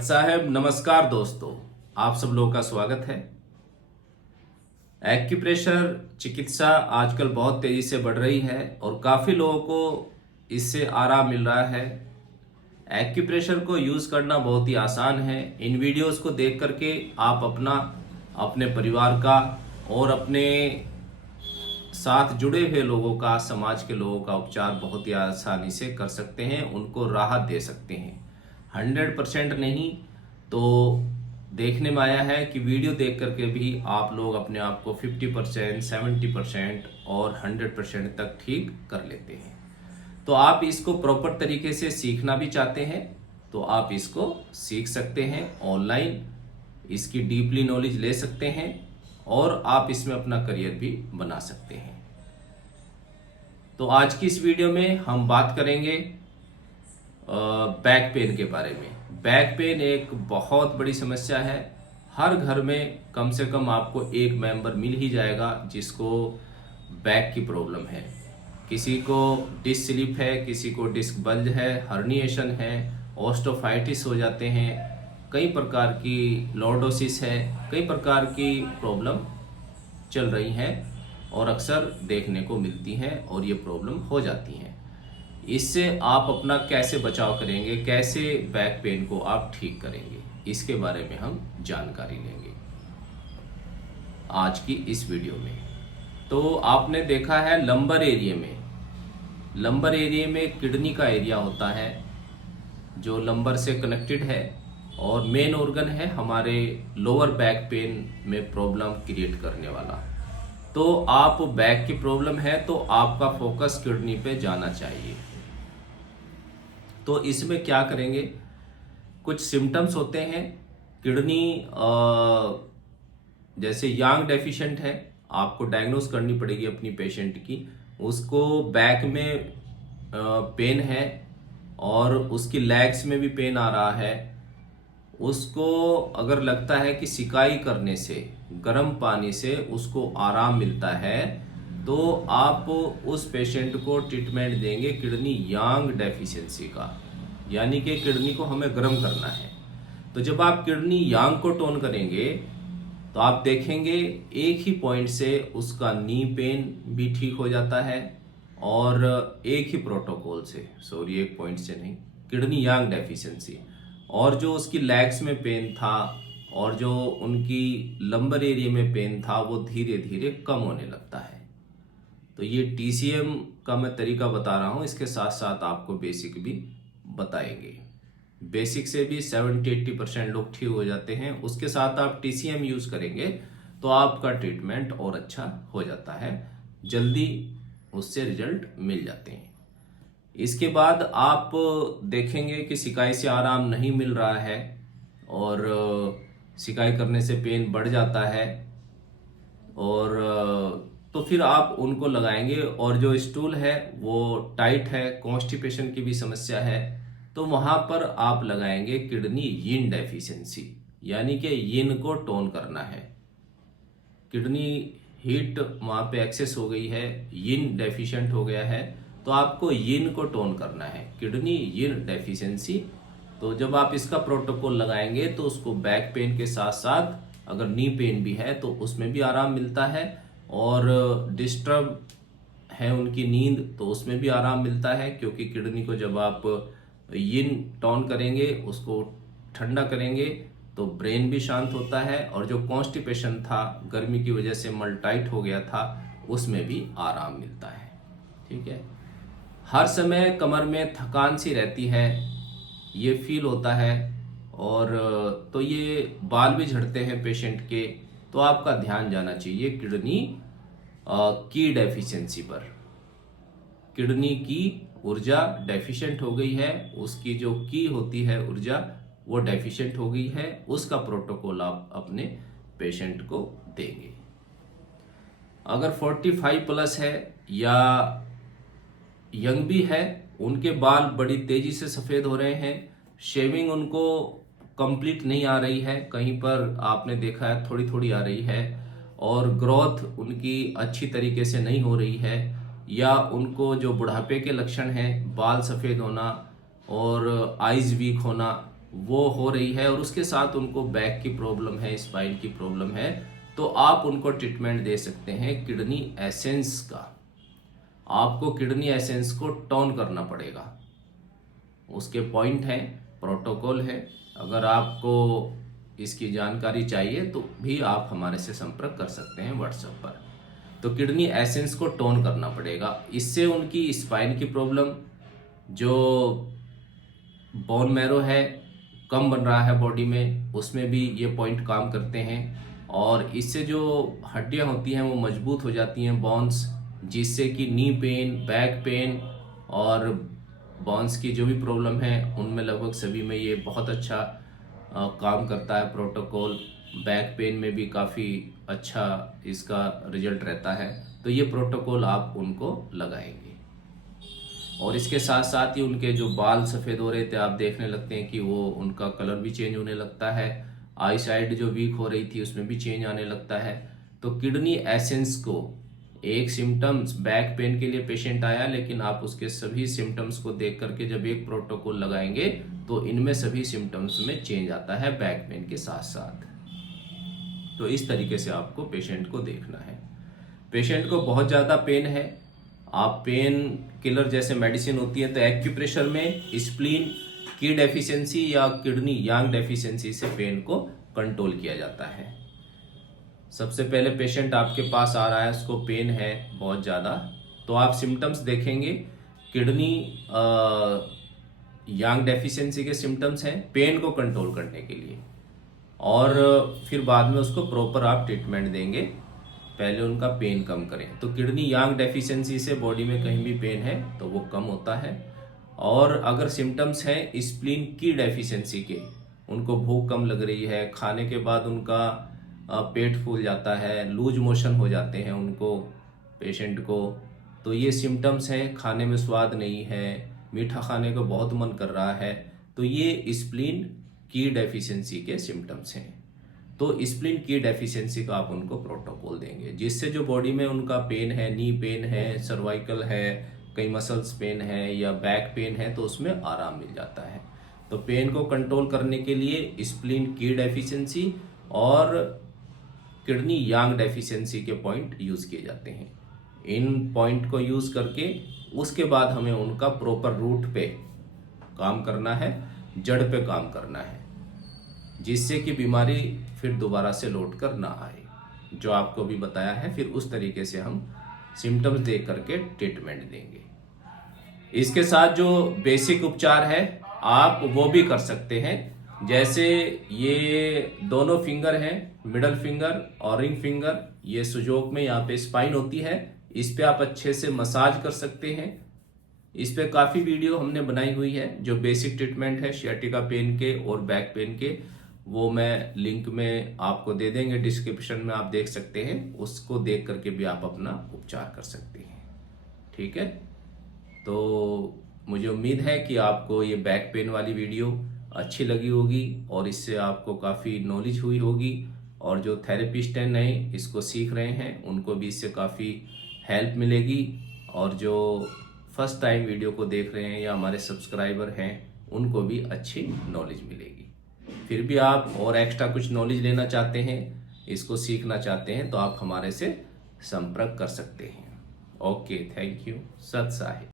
साहब नमस्कार दोस्तों, आप सब लोगों का स्वागत है। एक्यूप्रेशर चिकित्सा आजकल बहुत तेजी से बढ़ रही है और काफ़ी लोगों को इससे आराम मिल रहा है। एक्यूप्रेशर को यूज़ करना बहुत ही आसान है। इन वीडियोस को देख करके आप अपने परिवार का और अपने साथ जुड़े हुए लोगों का, समाज के लोगों का उपचार बहुत ही आसानी से कर सकते हैं, उनको राहत दे सकते हैं। 100% नहीं तो देखने में आया है कि वीडियो देख करके भी आप लोग अपने आप को 50%, 70% और 100% तक ठीक कर लेते हैं। तो आप इसको प्रॉपर तरीके से सीखना भी चाहते हैं तो आप इसको सीख सकते हैं ऑनलाइन, इसकी डीपली नॉलेज ले सकते हैं और आप इसमें अपना करियर भी बना सकते हैं। तो आज की इस वीडियो में हम बात करेंगे बैक पेन के बारे में। बैक पेन एक बहुत बड़ी समस्या है। हर घर में कम से कम आपको एक मेंबर मिल ही जाएगा जिसको बैक की प्रॉब्लम है। किसी को डिस्क स्लिप है, किसी को डिस्क बल्ज है, हर्निएशन है, ऑस्टोफाइटिस हो जाते हैं, कई प्रकार की लॉर्डोसिस है, कई प्रकार की प्रॉब्लम चल रही हैं और अक्सर देखने को मिलती हैं और ये प्रॉब्लम हो जाती हैं। इससे आप अपना कैसे बचाव करेंगे, कैसे बैक पेन को आप ठीक करेंगे, इसके बारे में हम जानकारी लेंगे आज की इस वीडियो में। तो आपने देखा है लंबर एरिया में किडनी का एरिया होता है जो लंबर से कनेक्टेड है और मेन ऑर्गन है हमारे लोअर बैक पेन में प्रॉब्लम क्रिएट करने वाला। तो आप बैक की प्रॉब्लम है तो आपका फोकस किडनी पे जाना चाहिए। तो इसमें क्या करेंगे, कुछ सिम्टम्स होते हैं। किडनी जैसे यांग डेफिशिएंट है, आपको डायग्नोस करनी पड़ेगी अपनी पेशेंट की। उसको बैक में पेन है और उसकी लेग्स में भी पेन आ रहा है। उसको अगर लगता है कि सिकाई करने से, गर्म पानी से उसको आराम मिलता है तो आप उस पेशेंट को ट्रीटमेंट देंगे किडनी यांग डेफिशिएंसी का, यानी कि किडनी को हमें गर्म करना है। तो जब आप किडनी यांग को टोन करेंगे तो आप देखेंगे एक ही पॉइंट से उसका नी पेन भी ठीक हो जाता है और एक ही प्रोटोकॉल से, सॉरी एक पॉइंट से नहीं, किडनी यांग डेफिशिएंसी, और जो उसकी लेग्स में पेन था और जो उनकी लंबर एरिया में पेन था वो धीरे धीरे कम होने लगता है। तो ये टीसीएम का मैं तरीका बता रहा हूँ, इसके साथ साथ आपको बेसिक भी बताएंगे। बेसिक से भी 70-80% लोग ठीक हो जाते हैं, उसके साथ आप टीसीएम यूज करेंगे तो आपका ट्रीटमेंट और अच्छा हो जाता है, जल्दी उससे रिजल्ट मिल जाते हैं। इसके बाद आप देखेंगे कि सिकाई से आराम नहीं मिल रहा है और सिकाई करने से पेन बढ़ जाता है और तो फिर आप उनको लगाएंगे। और जो स्टूल है वो टाइट है, कॉन्स्टिपेशन की भी समस्या है, तो वहां पर आप लगाएंगे किडनी यिन डेफिशिएंसी, यानी कि यिन को टोन करना है। किडनी हीट वहां पे एक्सेस हो गई है, यिन डेफिशिएंट हो गया है, तो आपको यिन को टोन करना है, किडनी यिन डेफिशिएंसी। तो जब आप इसका प्रोटोकॉल लगाएंगे तो उसको बैक पेन के साथ साथ अगर नी पेन भी है तो उसमें भी आराम मिलता है और डिस्टर्ब है उनकी नींद तो उसमें भी आराम मिलता है, क्योंकि किडनी को जब आप यिन टोन करेंगे, उसको ठंडा करेंगे तो ब्रेन भी शांत होता है और जो कॉन्स्टिपेशन था, गर्मी की वजह से मल टाइट हो गया था, उसमें भी आराम मिलता है। ठीक है। हर समय कमर में थकान सी रहती है, ये फील होता है और तो ये बाल भी झड़ते हैं पेशेंट के, तो आपका ध्यान जाना चाहिए किडनी की डेफिशिएंसी पर। किडनी की ऊर्जा डेफिशिएंट हो गई है, उसकी जो की होती है ऊर्जा वो डेफिशिएंट हो गई है, उसका प्रोटोकॉल आप अपने पेशेंट को देंगे। अगर 45 प्लस है या यंग भी है, उनके बाल बड़ी तेजी से सफेद हो रहे हैं, शेविंग उनको कंप्लीट नहीं आ रही है, कहीं पर आपने देखा है थोड़ी थोड़ी आ रही है, और ग्रोथ उनकी अच्छी तरीके से नहीं हो रही है, या उनको जो बुढ़ापे के लक्षण हैं, बाल सफ़ेद होना और आइज़ वीक होना, वो हो रही है और उसके साथ उनको बैक की प्रॉब्लम है, स्पाइन की प्रॉब्लम है, तो आप उनको ट्रीटमेंट दे सकते हैं किडनी एसेंस का। आपको किडनी एसेंस को टोन करना पड़ेगा, उसके पॉइंट हैं, प्रोटोकॉल है। अगर आपको इसकी जानकारी चाहिए तो भी आप हमारे से संपर्क कर सकते हैं व्हाट्सएप पर। तो किडनी एसेंस को टोन करना पड़ेगा, इससे उनकी स्पाइन की प्रॉब्लम, जो बोन मैरो है कम बन रहा है बॉडी में, उसमें भी ये पॉइंट काम करते हैं। और इससे जो हड्डियां होती हैं वो मजबूत हो जाती हैं, बोन्स, जिससे कि नी पेन, बैक पेन और बोन्स की जो भी प्रॉब्लम है उनमें लगभग सभी में ये बहुत अच्छा काम करता है प्रोटोकॉल। बैक पेन में भी काफ़ी अच्छा इसका रिजल्ट रहता है। तो ये प्रोटोकॉल आप उनको लगाएंगे। और इसके साथ साथ ही उनके जो बाल सफ़ेद हो रहे थे, आप देखने लगते हैं कि वो उनका कलर भी चेंज होने लगता है। आई साइड जो वीक हो रही थी उसमें भी चेंज आने लगता है। तो किडनी एसेंस को, एक सिम्टम्स बैक पेन के लिए पेशेंट आया, लेकिन आप उसके सभी सिम्टम्स को देख करके जब एक प्रोटोकॉल लगाएंगे तो इनमें सभी सिम्टम्स में चेंज आता है बैक पेन के साथ साथ। तो इस तरीके से आपको पेशेंट को देखना है। पेशेंट को बहुत ज़्यादा पेन है, आप पेन किलर जैसे मेडिसिन होती है तो एक्यूप्रेशर में स्प्लीन की डेफिशिएंसी या किडनी यांग डेफिशिएंसी से पेन को कंट्रोल किया जाता है। सबसे पहले पेशेंट आपके पास आ रहा है, उसको पेन है बहुत ज़्यादा, तो आप सिम्टम्स देखेंगे, किडनी यांग डेफिशिएंसी के सिम्टम्स हैं पेन को कंट्रोल करने के लिए, और फिर बाद में उसको प्रॉपर आप ट्रीटमेंट देंगे। पहले उनका पेन कम करें। तो किडनी यांग डेफिशिएंसी से बॉडी में कहीं भी पेन है तो वो कम होता है। और अगर सिम्टम्स हैं स्प्लीन की डेफिशिएंसी के, उनको भूख कम लग रही है, खाने के बाद उनका पेट फूल जाता है, लूज मोशन हो जाते हैं उनको, पेशेंट को, तो ये सिम्टम्स हैं। खाने में स्वाद नहीं है, मीठा खाने को बहुत मन कर रहा है, तो ये स्प्लीन की डेफिशिएंसी के सिम्टम्स हैं। तो स्प्लीन की डेफिशिएंसी का आप उनको प्रोटोकॉल देंगे, जिससे जो बॉडी में उनका पेन है, नी पेन है, सर्वाइकल है, कई मसल्स पेन है या बैक पेन है, तो उसमें आराम मिल जाता है। तो पेन को कंट्रोल करने के लिए स्प्लीन की डेफिशिएंसी और किडनी यांग डेफिशिएंसी के पॉइंट यूज़ किए जाते हैं। इन पॉइंट को यूज़ करके उसके बाद हमें उनका प्रॉपर रूट पे काम करना है, जड़ पे काम करना है, जिससे कि बीमारी फिर दोबारा से लौट कर ना आए। जो आपको भी बताया है, फिर उस तरीके से हम सिम्टम्स देख करके ट्रीटमेंट देंगे। इसके साथ जो बेसिक उपचार है आप वो भी कर सकते हैं। जैसे ये दोनों फिंगर हैं, मिडल फिंगर और रिंग फिंगर, ये सुजोक में यहाँ पे स्पाइन होती है, इस पे आप अच्छे से मसाज कर सकते हैं। इस पे काफ़ी वीडियो हमने बनाई हुई है, जो बेसिक ट्रीटमेंट है शियाटिका पेन के और बैक पेन के, वो मैं लिंक में आपको दे देंगे, डिस्क्रिप्शन में आप देख सकते हैं, उसको देख करके भी आप अपना उपचार कर सकते हैं। ठीक है, तो मुझे उम्मीद है कि आपको ये बैक पेन वाली वीडियो अच्छी लगी होगी और इससे आपको काफ़ी नॉलेज हुई होगी, और जो थेरेपिस्ट हैं नए इसको सीख रहे हैं उनको भी इससे काफ़ी हेल्प मिलेगी, और जो फर्स्ट टाइम वीडियो को देख रहे हैं या हमारे सब्सक्राइबर हैं उनको भी अच्छी नॉलेज मिलेगी। फिर भी आप और एक्स्ट्रा कुछ नॉलेज लेना चाहते हैं, इसको सीखना चाहते हैं, तो आप हमारे से संपर्क कर सकते हैं। Okay, thank you. सत साहिब।